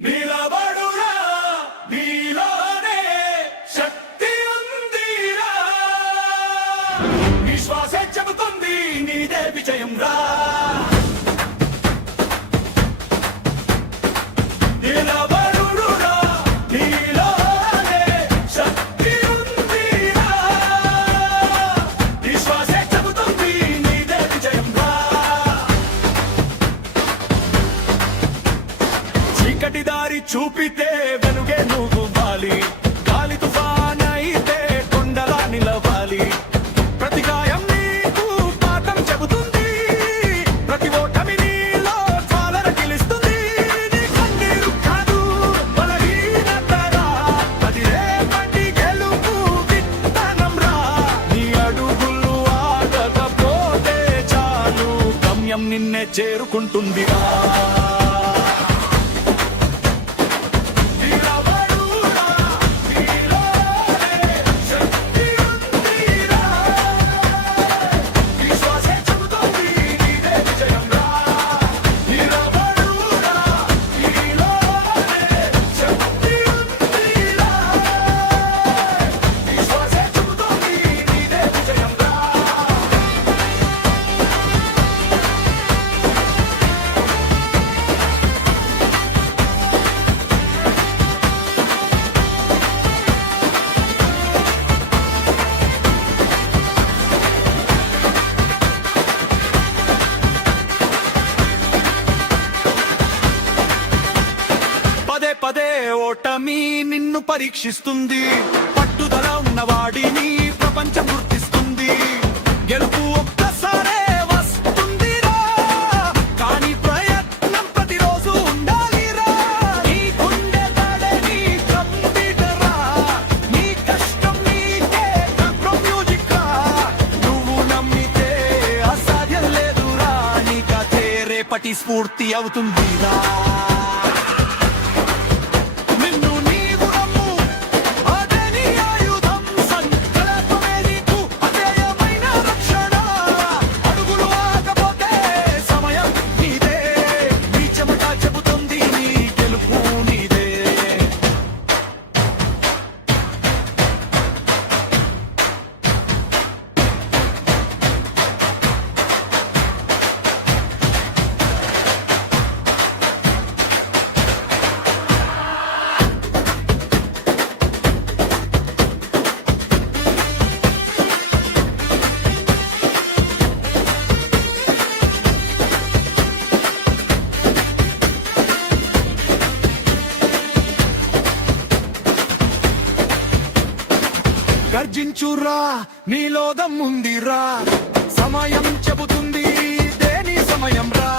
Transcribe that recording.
నిలబడురా నీలోనే శక్తి ఉందిరా విశ్వాసే చెబుతుంది నీదే విజయం రా నిలబడురా నీలోనే శక్తి ఉందిరా విశ్వాసే చెబుతుంది నీదే విజయం రా చీకటి దారి చూపితే వెనుగే నువ్వు వాలి గాలి తుఫాన్ అయితే కొండలా నిలవాలి ప్రతి గాయం నీకు పాఠం చెబుతుంది ప్రతి ఓటమి నీలో జ్వాలన గెలుస్తుంది నీ కన్నీరు కాదు బలహీనతరా అది రేపటి గెలుపు విత్తనం రా నీ అడుగులు ఆగకపోతే చాలు గమ్యం నిన్నే చేరుకుంటుందిరా పదే ఓటమి నిన్ను పరీక్షిస్తుంది పట్టుదల ఉన్నవాడిని ప్రపంచం గుర్తిస్తుంది గెలుపు ఒక్కసారే వస్తుందిరా కానీ ప్రయత్నం ప్రతిరోజు ఉండాలిరా నీ గుండె దడని కంపిటరా నీ కష్టం నీకే మ్యూజిక్ రా నువ్వు నమ్మితే అసాధ్యం లేదురా నీ కథే రేపటి స్ఫూర్తి అవుతుందిరా గర్జించురా నీలో దమ్ముందిరా సమయం చెబుతుంది దేని సమయం రా